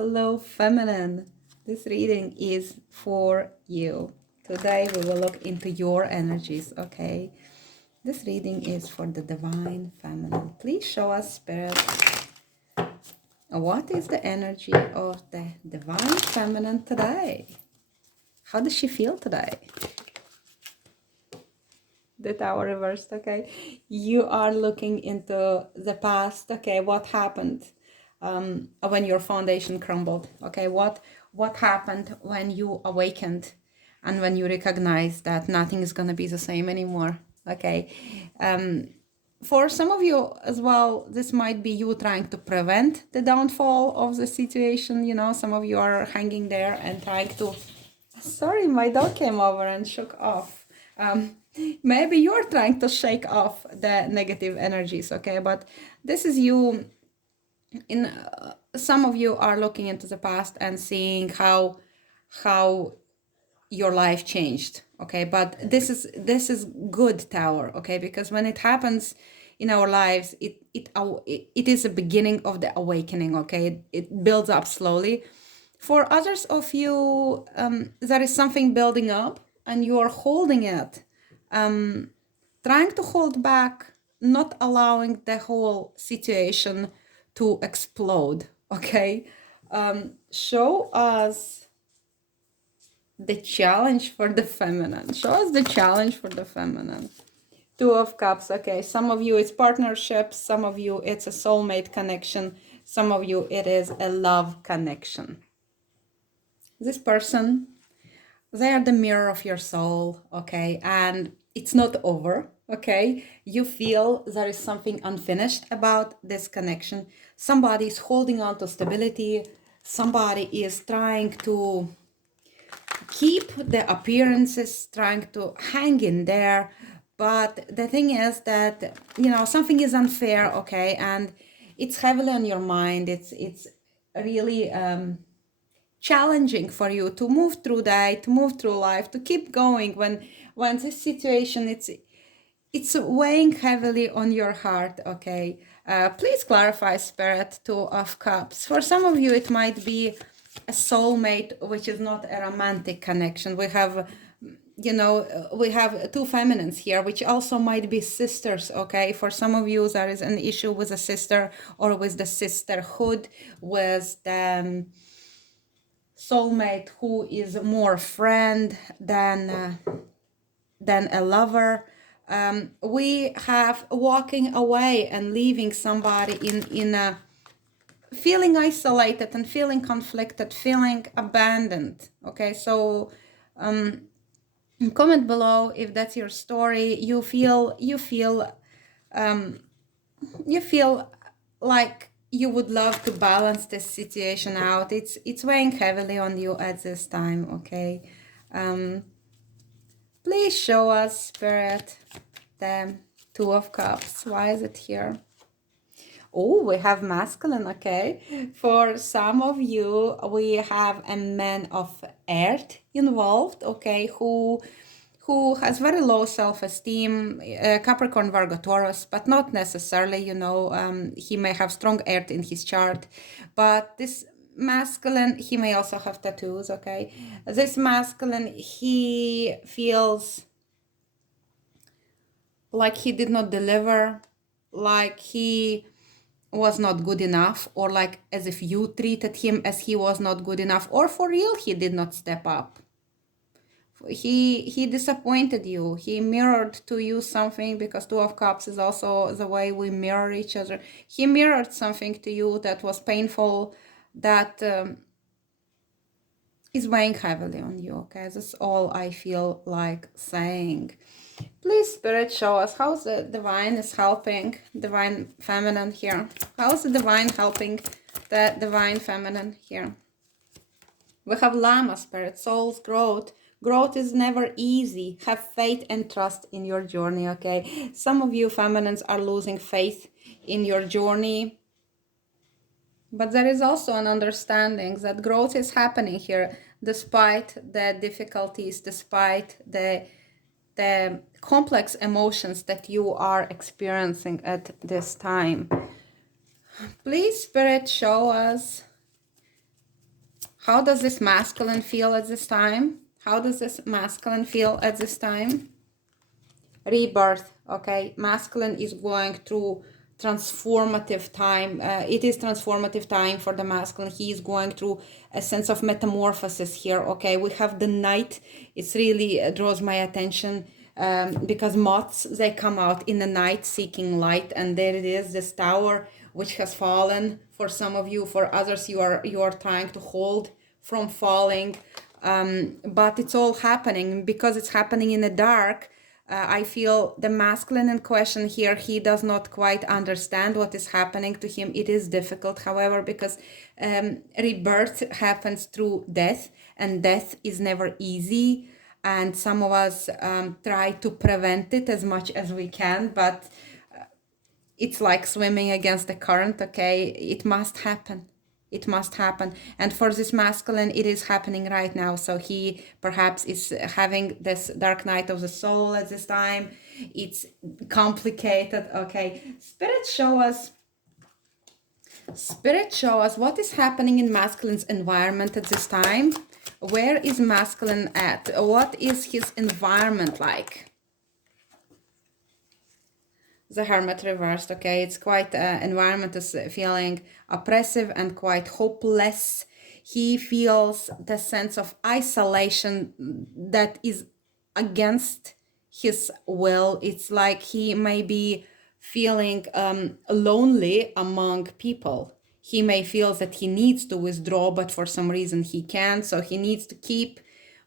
Hello, feminine. This reading is for you. Today we will look into your energies, okay? This reading is for the divine feminine. Please show us, Spirit, what is the energy of the divine feminine today? How does she feel today? The Tower reversed, okay? You are looking into the past, okay? What happened when your foundation crumbled, okay? What happened when you awakened and when you recognized that nothing is going to be the same anymore, okay? For some of you as well, this might be you trying to prevent the downfall of the situation. You know, some of you are hanging there and trying to... Sorry, my dog came over and shook off. Maybe you're trying to shake off the negative energies, okay? But this is you. In some of you are looking into the past and seeing how your life changed, okay? But this is good, Tower, okay? Because when it happens in our lives, it is a beginning of the awakening, okay? It builds up slowly. For others of you, there is something building up and you are holding it, trying to hold back, not allowing the whole situation to explode, okay? Show us the challenge for the feminine. Show us the challenge for the feminine. Two of Cups, okay? Some of you it's partnership, some of you it's a soulmate connection, some of you it is a love connection. This person, they are the mirror of your soul, okay? And it's not over, okay? You feel there is something unfinished about this connection. Somebody is holding on to stability. Somebody is trying to keep the appearances, trying to hang in there. But the thing is that, you know, something is unfair, okay? And it's heavily on your mind. It's really... challenging for you to move through day, to move through life, to keep going when this situation it's weighing heavily on your heart, okay? Please clarify, Spirit. Two of Cups. For some of you, it might be a soulmate, which is not a romantic connection. We have, you know, we have two feminines here, which also might be sisters, okay? For some of you, there is an issue with a sister or with the sisterhood, with the soulmate who is more friend than a lover. We have walking away and leaving somebody in a feeling isolated and feeling conflicted, feeling abandoned, okay? So comment below if that's your story. You feel like you would love to balance this situation out. It's weighing heavily on you at this time, okay? Please show us, Spirit, the Two of Cups. Why is it here? Oh, we have masculine, okay? For some of you, we have a man of earth involved, okay? Who has very low self-esteem, Capricorn, Virgo, Taurus, but not necessarily, you know, he may have strong earth in his chart, but this masculine, he may also have tattoos, okay? This masculine, he feels like he did not deliver, like he was not good enough, or like as if you treated him as he was not good enough, or for real, he did not step up. He disappointed you. He mirrored to you something, because Two of Cups is also the way we mirror each other. He mirrored something to you that was painful, that is weighing heavily on you, okay? That's all I feel like saying. Please, Spirit, show us how the divine is helping divine feminine here. How is the divine helping the divine feminine here? We have Llama, Spirit, soul's growth. Growth is never easy. Have faith and trust in your journey, okay? Some of you feminines are losing faith in your journey. But there is also an understanding that growth is happening here, despite the difficulties, despite the complex emotions that you are experiencing at this time. Please, Spirit, show us How does this masculine feel at this time? How does this masculine feel at this time? Rebirth, okay? Masculine is going through transformative time. It is transformative time for the masculine. He is going through a sense of metamorphosis here, okay? We have the night. It's really draws my attention because moths, they come out in the night seeking light, and there it is, this tower which has fallen for some of you. For others, you are trying to hold from falling, but it's all happening because it's happening in the dark. I feel the masculine in question here, he does not quite understand what is happening to him. It is difficult, however, because rebirth happens through death, and death is never easy. And some of us try to prevent it as much as we can, but it's like swimming against the current, okay? It must happen. It must happen. And for this masculine, it is happening right now. So he perhaps is having this dark night of the soul at this time. It's complicated, okay? Spirit show us what is happening in masculine's environment at this time. Where is masculine at? What is his environment like? The Hermit reversed, okay? It's quite, environment is feeling oppressive and quite hopeless. He feels the sense of isolation that is against his will. It's like he may be feeling lonely among people. He may feel that he needs to withdraw, but for some reason he can't. So he needs to keep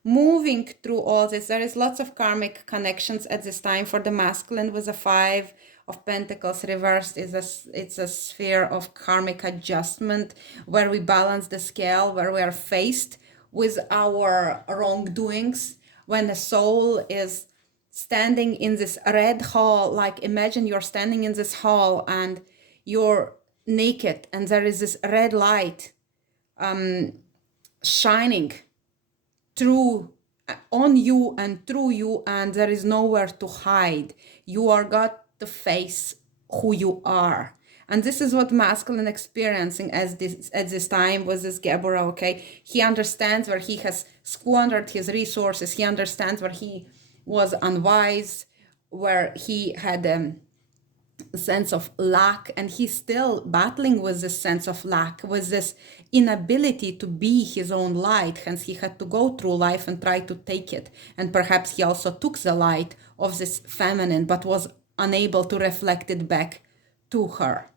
moving through all this. There is lots of karmic connections at this time for the masculine with the 5 of Pentacles reversed. It's a sphere of karmic adjustment where we balance the scale, where we are faced with our wrongdoings. When the soul is standing in this red hall, like imagine you're standing in this hall and you're naked and there is this red light shining through on you and through you, and there is nowhere to hide. You are got to face who you are. And this is what masculine experiencing at this time was this Gabora, okay? He understands where he has squandered his resources. He understands where he was unwise, where he had a sense of lack, and he's still battling with this sense of lack, with this inability to be his own light. Hence he had to go through life and try to take it. And perhaps he also took the light of this feminine but was unable to reflect it back to her.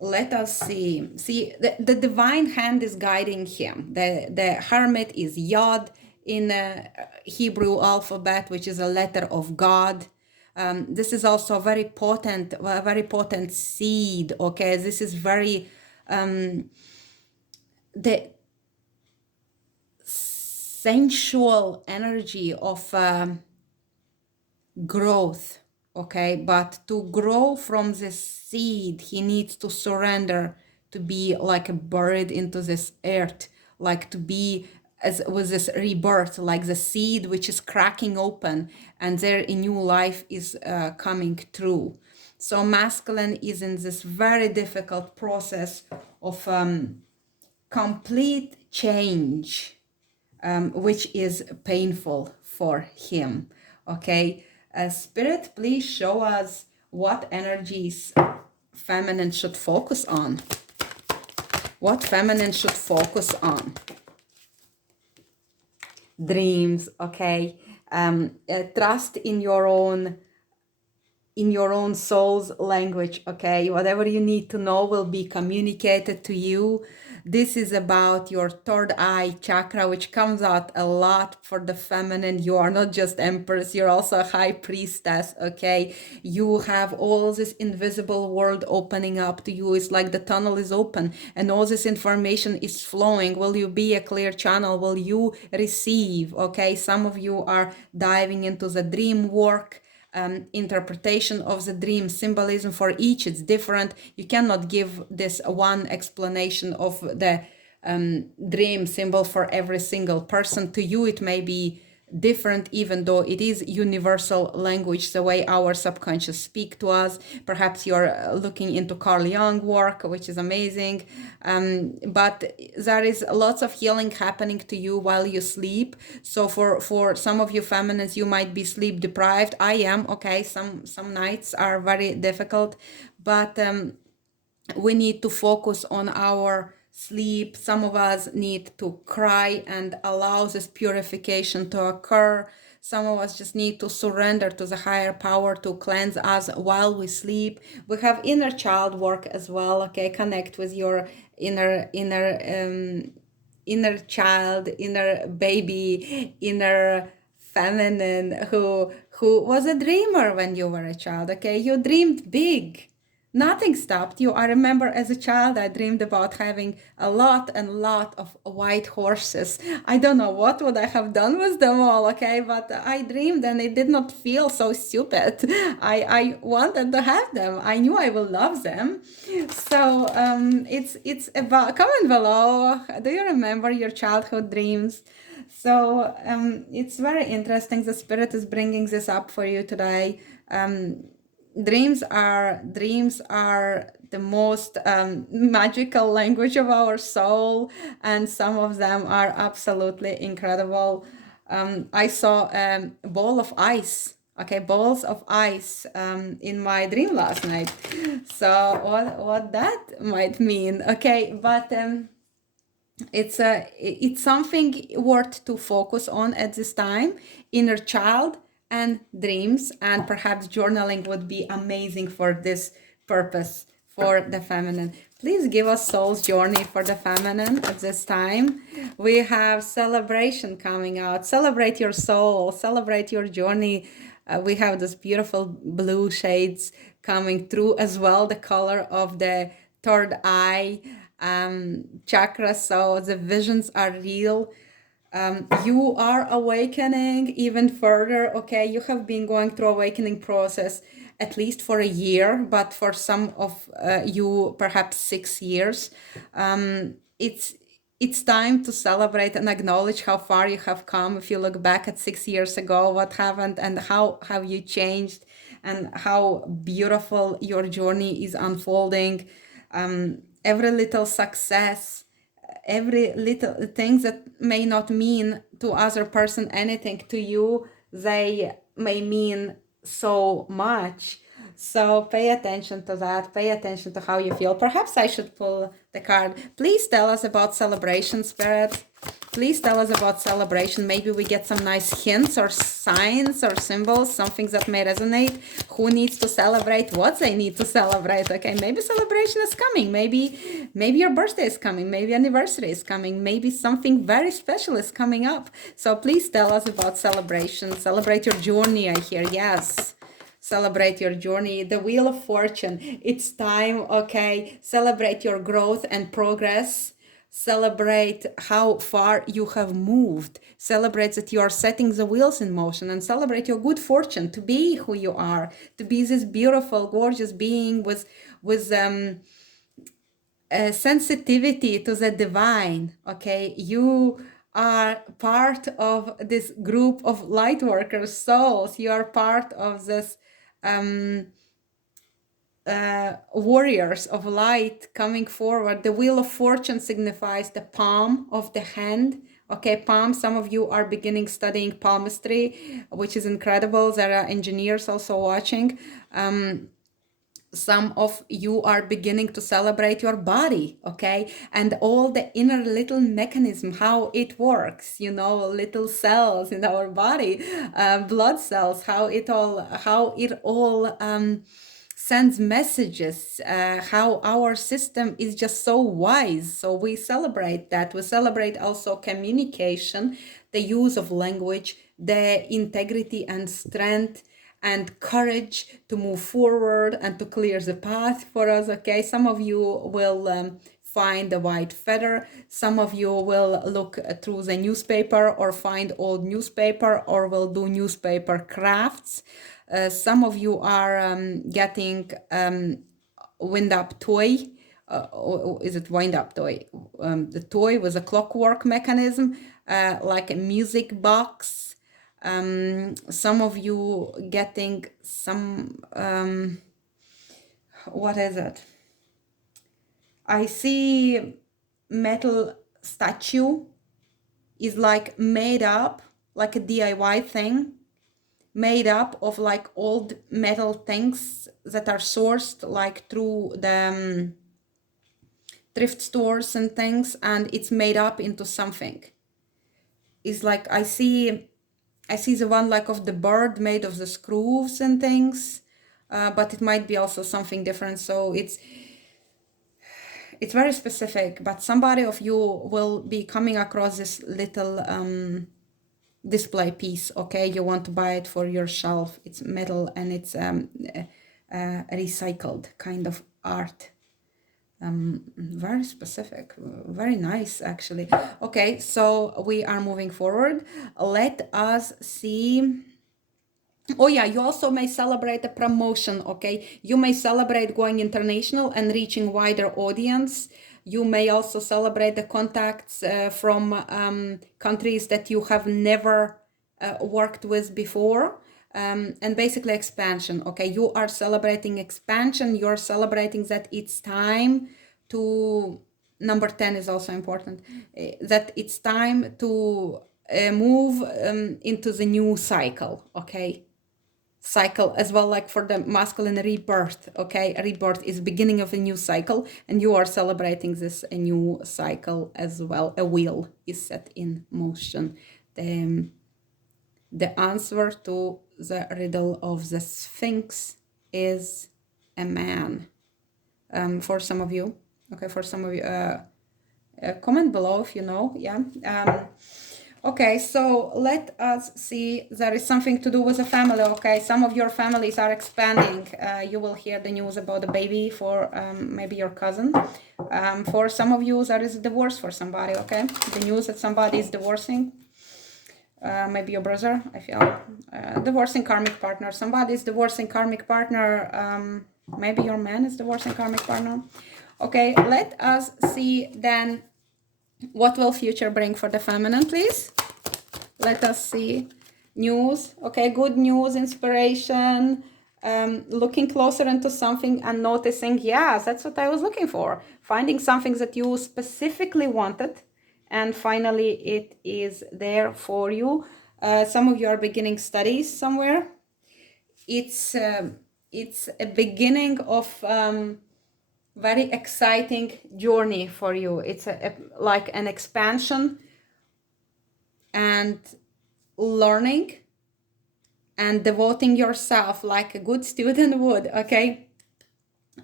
Let us see the divine hand is guiding him. The hermit is Yod in Hebrew alphabet, which is a letter of God. This is also a very potent seed, okay? This is very the sensual energy of growth, okay? But to grow from this seed, he needs to surrender, to be like buried into this earth, like to be as with this rebirth, like the seed which is cracking open and there a new life is coming through. So masculine is in this very difficult process of complete change, which is painful for him, okay? Spirit, please show us what energies feminine should focus on. What feminine should focus on. Dreams, okay? Trust in your own soul's language, okay? Whatever you need to know will be communicated to you. This is about your third eye chakra, which comes out a lot for the feminine. You are not just empress, you're also a high priestess, okay? You have all this invisible world opening up to you. It's like the tunnel is open and all this information is flowing. Will you be a clear channel? Will you receive, okay? Some of you are diving into the dream work. Interpretation of the dream, symbolism for each, it's different. You cannot give this one explanation of the dream symbol for every single person. To you it may be different, even though it is universal language, the way our subconscious speak to us. Perhaps you're looking into Carl Jung work, which is amazing. But there is lots of healing happening to you while you sleep. So for some of you feminines, you might be sleep deprived. I am, okay. Some nights are very difficult, but we need to focus on our sleep. Some of us need to cry and allow this purification to occur. Some of us just need to surrender to the higher power to cleanse us while we sleep. We have inner child work as well, okay? Connect with your inner child, inner baby, inner feminine who was a dreamer when you were a child, okay? You dreamed big. Nothing stopped you. I remember as a child, I dreamed about having a lot of white horses. I don't know what would I have done with them all, okay? But I dreamed and it did not feel so stupid. I wanted to have them. I knew I will love them. So it's about, comment below. Do you remember your childhood dreams? So it's very interesting. The spirit is bringing this up for you today. Dreams are the most magical language of our soul, and some of them are absolutely incredible. I saw a ball of ice, okay, balls of ice in my dream last night. So what that might mean, okay, but it's something worth to focus on at this time. Inner child and dreams, and perhaps journaling would be amazing for this purpose, for the feminine. Please give us soul's journey for the feminine at this time. We have celebration coming out. Celebrate your soul, celebrate your journey. We have this beautiful blue shades coming through as well, the color of the third eye chakra. So the visions are real. You are awakening even further, okay? You have been going through awakening process at least for a year, but for some of you, perhaps 6 years. It's time to celebrate and acknowledge how far you have come. If you look back at 6 years ago, what happened and how have you changed and how beautiful your journey is unfolding. Every little success, every little things that may not mean to other person anything, to you they may mean so much. So pay attention to that. Pay attention to how you feel. Perhaps I should pull the card. Please tell us about celebration, spirit. Please tell us about celebration. Maybe we get some nice hints or signs or symbols, something that may resonate. Who needs to celebrate? What they need to celebrate? Okay, maybe celebration is coming. Maybe your birthday is coming. Maybe anniversary is coming. Maybe something very special is coming up. So please tell us about celebration. Celebrate your journey, I hear. Yes. Celebrate your journey. The Wheel of Fortune. It's time, okay? Celebrate your growth and progress. Celebrate how far you have moved. Celebrate that you are setting the wheels in motion, and celebrate your good fortune to be who you are, to be this beautiful, gorgeous being with sensitivity to the divine, okay? You are part of this group of Lightworker souls. You are part of this warriors of light coming forward. The Wheel of Fortune signifies the palm of the hand. Okay, palm. Some of you are beginning studying palmistry, which is incredible. There are engineers also watching. Some of you are beginning to celebrate your body, okay, and all the inner little mechanism, how it works, you know, little cells in our body, blood cells, how it all sends messages, how our system is just so wise. So we celebrate that. We celebrate also communication, the use of language, the integrity and strength and courage to move forward and to clear the path for us, okay? Some of you will find the white feather. Some of you will look through the newspaper or find old newspaper or will do newspaper crafts. Some of you are getting wind up toy. Is it wind up toy? The toy with a clockwork mechanism, like a music box. Some of you getting some, what is it? I see metal statue is like made up, like a DIY thing, made up of like old metal things that are sourced like through the thrift stores and things, and it's made up into something. It's like I see the one like of the bird made of the screws and things, but it might be also something different. So it's very specific, but somebody of you will be coming across this little display piece. Okay, you want to buy it for your shelf. It's metal and it's recycled kind of art. Very specific, very nice actually. Okay, so we are moving forward. Let us see. Oh yeah, you also may celebrate a promotion. Okay, you may celebrate going international and reaching wider audience. You may also celebrate the contacts from countries that you have never worked with before. And basically expansion. Okay, you are celebrating expansion. You're celebrating that it's time to, number 10 is also important, that it's time to move into the new cycle. Okay, cycle as well, like for the masculine, rebirth. Okay, rebirth is beginning of a new cycle, and you are celebrating this a new cycle as well. A wheel is set in motion. The answer to the riddle of the Sphinx is a man. For some of you, okay, for some of you, comment below if you know. Yeah. Okay, so let us see. There is something to do with the family. Okay, some of your families are expanding. You will hear the news about the baby for maybe your cousin. For some of you, there is a divorce for somebody. Okay, the news that somebody is divorcing. Maybe your brother, I feel. Divorcing karmic partner. Somebody is divorcing karmic partner. Maybe your man is divorcing karmic partner. Okay, let us see then what will future bring for the feminine, please. Let us see. News. Okay, good news, inspiration. Looking closer into something and noticing, yes, that's what I was looking for. Finding something that you specifically wanted. And finally, it is there for you. Some of you are beginning studies somewhere. It's a beginning of very exciting journey for you. It's like an expansion and learning and devoting yourself like a good student would. Okay,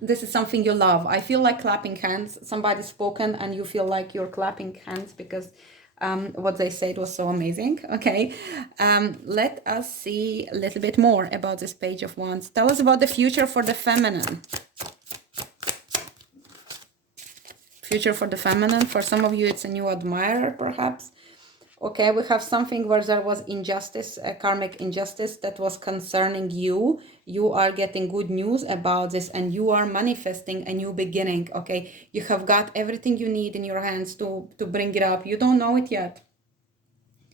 this is something you love. I feel like clapping hands. Somebody's spoken and you feel like you're clapping hands because what they said was so amazing. Okay, let us see a little bit more about this Page of Wands. Tell us about the future for the feminine. Future for the feminine. For some of you, it's a new admirer, perhaps. Okay, we have something where there was injustice, a karmic injustice that was concerning you. You are getting good news about this and you are manifesting a new beginning. Okay, you have got everything you need in your hands to bring it up. You don't know it yet.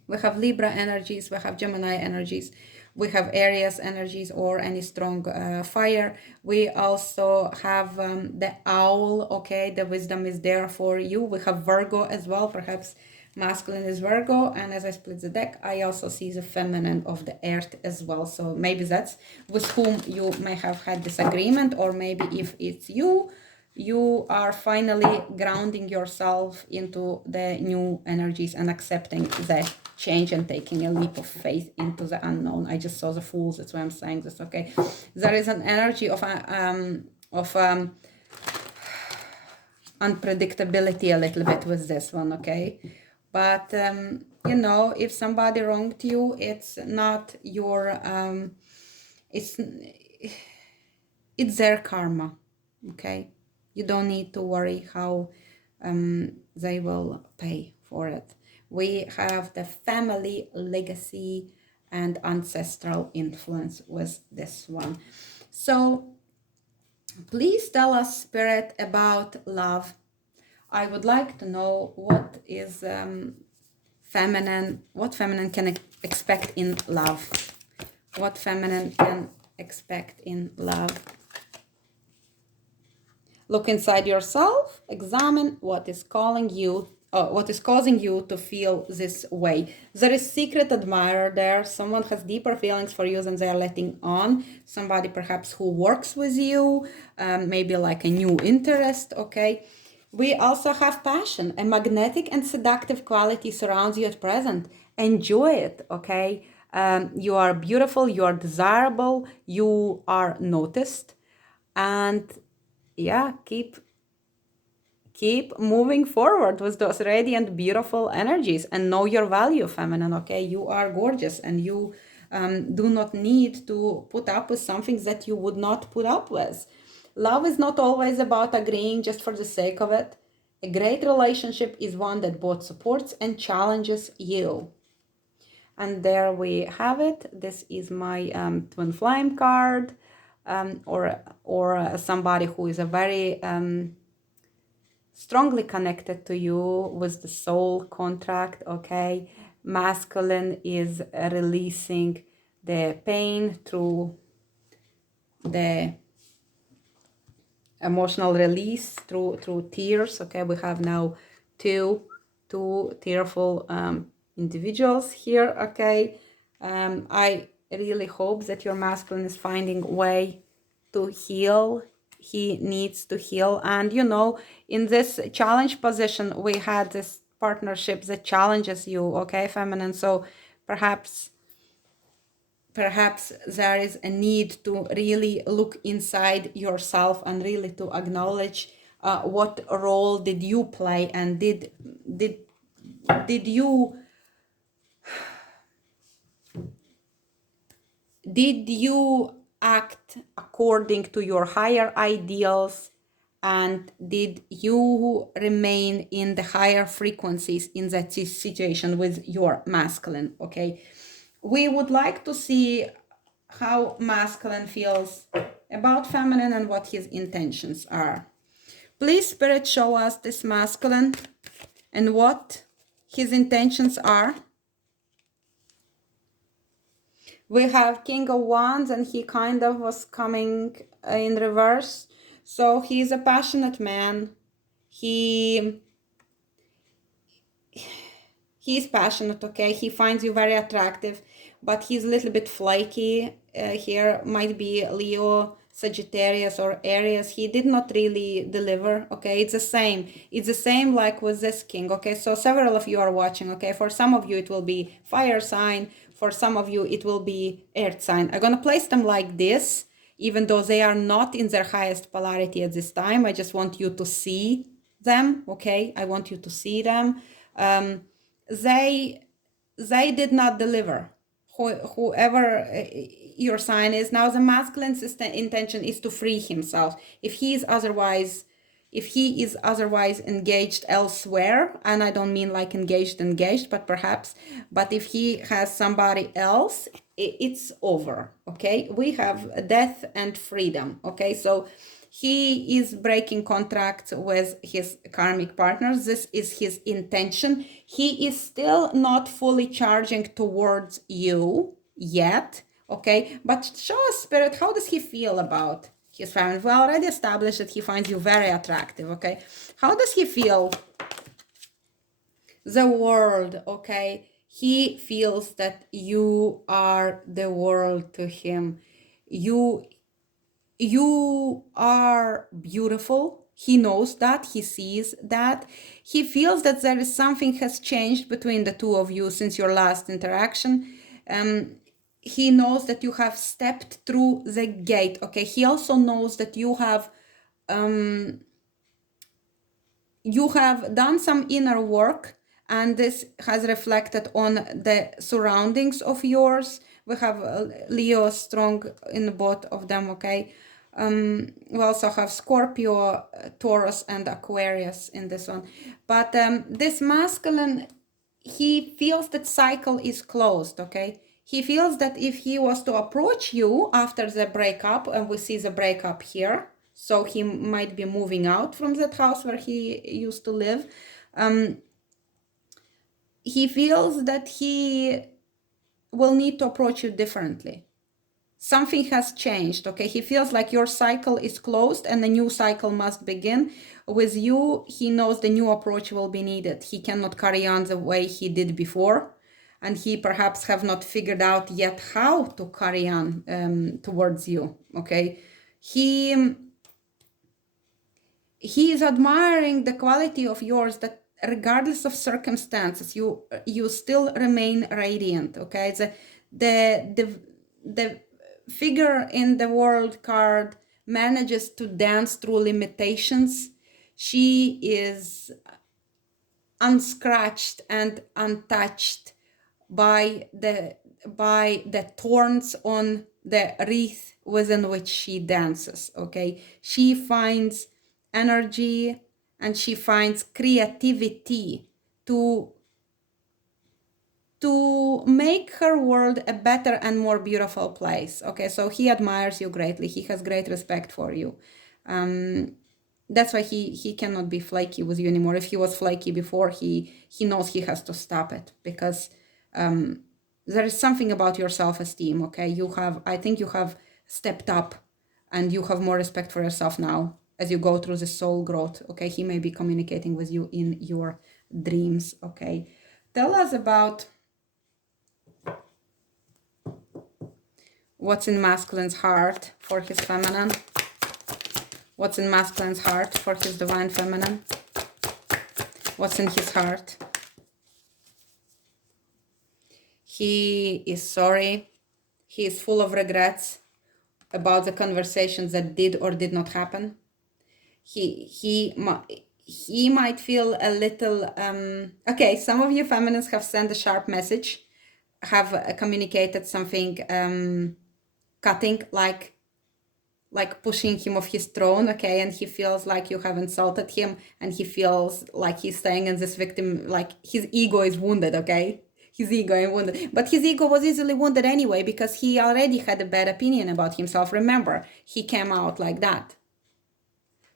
We have Libra energies, we have Gemini energies, we have Aries energies or any strong fire. We also have the owl. Okay, the wisdom is there for you. We have Virgo as well, perhaps masculine is Virgo, and as I split the deck, I also see the feminine of the earth as well. So maybe that's with whom you may have had disagreement, or maybe if it's you, you are finally grounding yourself into the new energies and accepting the change and taking a leap of faith into the unknown. I just saw the Fools, that's why I'm saying this. Okay, there is an energy of unpredictability a little bit with this one. Okay, but you know, if somebody wronged you, it's not your it's their karma. Okay, you don't need to worry how they will pay for it. We have the family legacy and ancestral influence with this one. So please tell us, Spirit, about love. I would like to know what is what feminine can expect in love. What feminine can expect in love. Look inside yourself, examine what is causing you to feel this way. There is secret admirer there. Someone has deeper feelings for you than they are letting on. Somebody perhaps who works with you, maybe like a new interest, okay? We also have passion. A magnetic and seductive quality surrounds you at present. Enjoy it, okay? You are beautiful, you are desirable, you are noticed. And yeah, keep moving forward with those radiant, beautiful energies, and know your value, feminine, okay? You are gorgeous, and you do not need to put up with something that you would not put up with. Love is not always about agreeing just for the sake of it. A great relationship is one that both supports and challenges you. And there we have it. This is my twin flame card, or somebody who is a very strongly connected to you with the soul contract, okay? Masculine is releasing the pain through the emotional release through tears, okay? We have now two tearful individuals here, okay? I really hope that your masculine is finding a way to heal. He needs to heal. And you know, in this challenge position, we had this partnership that challenges you, okay, feminine? So perhaps there is a need to really look inside yourself and really to acknowledge what role did you play, and did you act according to your higher ideals, and did you remain in the higher frequencies in that situation with your masculine, okay? We would like to see how masculine feels about feminine and what his intentions are. Please, Spirit, show us this masculine and what his intentions are. We have King of Wands, and he kind of was coming in reverse. So he's a passionate man. He's passionate, okay? He finds you very attractive, but he's a little bit flaky. Here might be Leo, Sagittarius, or Aries. He did not really deliver, okay? It's the same like with this king, okay? So several of you are watching, okay? For some of you it will be fire sign, for some of you it will be earth sign. I'm gonna place them like this, even though they are not in their highest polarity at this time. I just want you to see them, okay? I want you to see them. They did not deliver. Whoever your sign is now, the masculine's intention is to free himself. If he is otherwise engaged elsewhere, and I don't mean like engaged, but if he has somebody else, it's over, okay? We have death and freedom, okay? So he is breaking contracts with his karmic partners. This is his intention. He is still not fully charging towards you yet, okay? But show us, Spirit, how does he feel about his family? We already established that he finds you very attractive, okay? How does he feel the world, okay? He feels that you are the world to him. You are beautiful. He knows that. He sees that. He feels that there is something has changed between the two of you since your last interaction. He knows that you have stepped through the gate, okay? He also knows that you have done some inner work, and this has reflected on the surroundings of yours. We have Leo strong in both of them, okay? We also have Scorpio, Taurus, and Aquarius in this one. But this masculine, he feels that cycle is closed, okay? He feels that if he was to approach you after the breakup, and we see the breakup here, so he might be moving out from that house where he used to live. he feels that he will need to approach you differently. Something has changed, okay? He feels like your cycle is closed and a new cycle must begin. With you, he knows the new approach will be needed. He cannot carry on the way he did before, and he perhaps have not figured out yet how to carry on towards you, okay? He is admiring the quality of yours, that regardless of circumstances, you still remain radiant, okay? The figure in the world card manages to dance through limitations. She is unscratched and untouched by the thorns on the wreath within which she dances, okay? She finds energy and she finds creativity to make her world a better and more beautiful place, okay? So he admires you greatly. He has great respect for you. That's why he cannot be flaky with you anymore. If he was flaky before, he knows he has to stop it, because there is something about your self-esteem, okay? I think you have stepped up and you have more respect for yourself now as you go through the soul growth, okay? He may be communicating with you in your dreams, okay? Tell us about what's in masculine's heart for his feminine. What's in masculine's heart for his divine feminine? What's in his heart? He is sorry. He is full of regrets about the conversations that did or did not happen. He might feel a little okay, some of you feminines have sent a sharp message, have communicated something cutting, like pushing him off his throne, okay? And he feels like you have insulted him, and he feels like he's staying in this victim, like his ego is wounded, okay? His ego is wounded. But his ego was easily wounded anyway, because he already had a bad opinion about himself. Remember, he came out like that.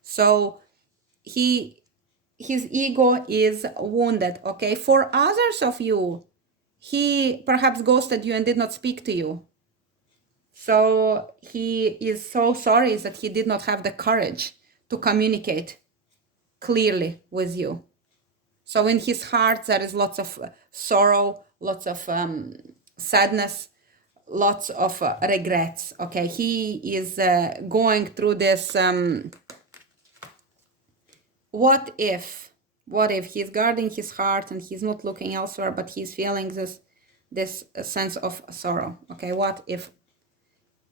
So his ego is wounded, okay? For others of you, he perhaps ghosted you and did not speak to you. So he is so sorry that he did not have the courage to communicate clearly with you. So in his heart, there is lots of sorrow, lots of sadness, lots of regrets, okay? He is going through this, what if he's guarding his heart and he's not looking elsewhere, but he's feeling this sense of sorrow, okay? What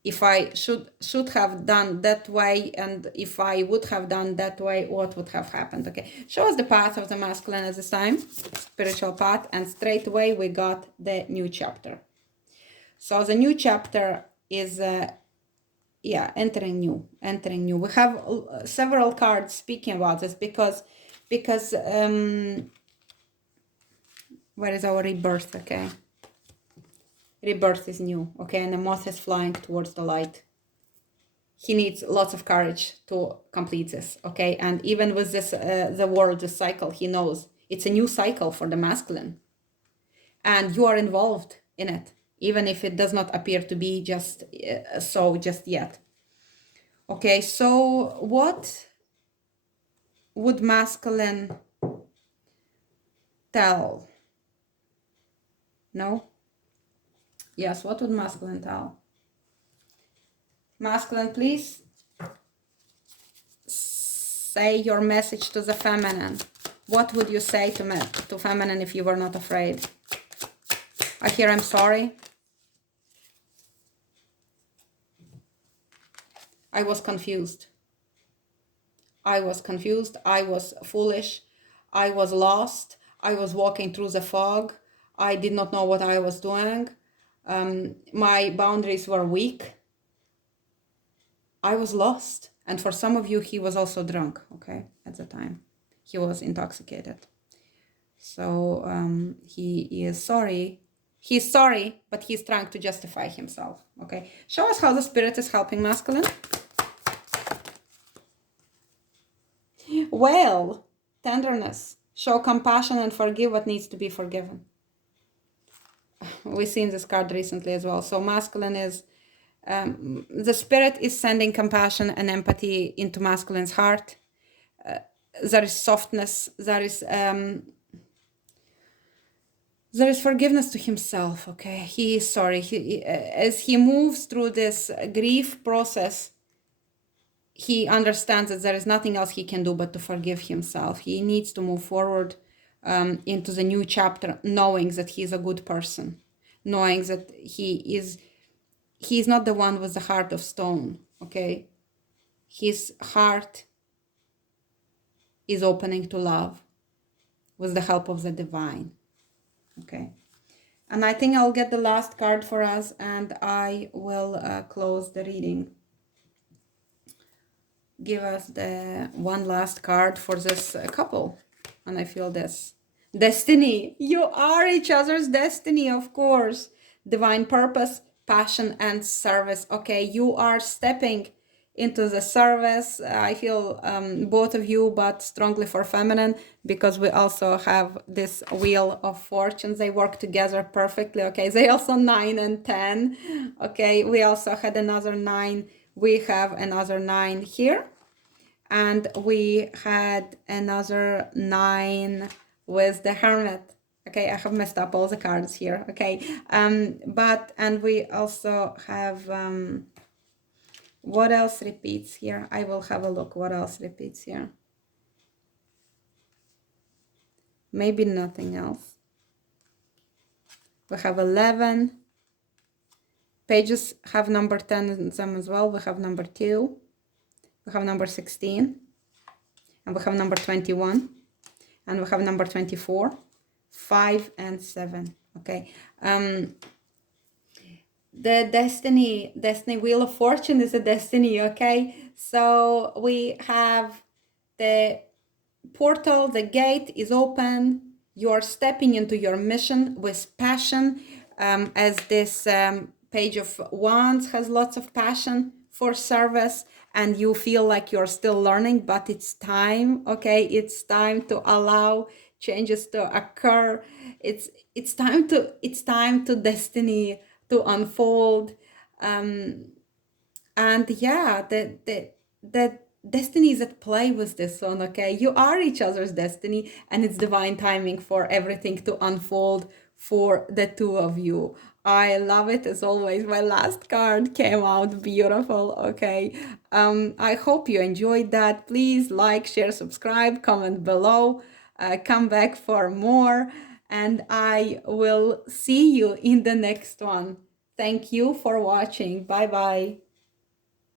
if I should have done that way, and if I would have done that way, what would have happened, okay? Show us the path of the masculine at this time, spiritual path, and straight away we got the new chapter. So the new chapter is, entering new. We have several cards speaking about this because where is our rebirth, okay? Rebirth is new, okay? And the moth is flying towards the light. He needs lots of courage to complete this, okay? And even with this, the world, the cycle, he knows it's a new cycle for the masculine. And you are involved in it, even if it does not appear to be just yet. Okay, so what would masculine tell? No? Yes, what would masculine tell? Masculine, please say your message to the feminine. What would you say to feminine if you were not afraid? I hear I'm sorry. I was confused. I was foolish. I was lost. I was walking through the fog. I did not know what I was doing. My boundaries were weak. I was lost. And for some of you, he was also drunk, okay, at the time. He was intoxicated. So he is sorry. He's sorry, but he's trying to justify himself, okay? Show us how the spirit is helping masculine. Well, tenderness. Show compassion and forgive what needs to be forgiven. We've seen this card recently as well. So masculine is, the spirit is sending compassion and empathy into masculine's heart. There is softness, there is forgiveness to himself. Okay, he is sorry. As he moves through this grief process, he understands that there is nothing else he can do but to forgive himself. He needs to move forward into the new chapter, knowing that he is a good person, knowing that he is not the one with the heart of stone. Okay, his heart is opening to love with the help of the divine. Okay, and I think I'll get the last card for us, and I will close the reading. Give us the one last card for this couple. And I feel this. Destiny. You are each other's destiny, of course. Divine purpose, passion, and service. Okay, you are stepping into the service. I feel both of you, but strongly for feminine, because we also have this wheel of fortune. They work together perfectly. Okay, they also 9 and 10. Okay, we also had another 9. We have another 9 here, and we had another 9 with the Hermit. Okay, I have messed up all the cards here. Okay, and we also have what else repeats here? I will have a look what else repeats here. Maybe nothing else. We have 11. Pages have number 10 in them as well. We have number 2. We have number 16. And we have number 21. And we have number 24. 5 and 7. Okay. The destiny wheel of fortune is a destiny. Okay. So we have the portal, the gate is open. You're stepping into your mission with passion, as this page of wands has lots of passion for service, and you feel like you're still learning, but it's time. Okay, it's time to allow changes to occur. It's time to destiny to unfold. And yeah, the destiny is at play with this one. Okay, you are each other's destiny, and it's divine timing for everything to unfold for the two of you. I love it as always. My last card came out beautiful. Okay, I hope you enjoyed that. Please like, share, subscribe, comment below, come back for more, and I will see you in the next one. Thank you for watching. Bye bye.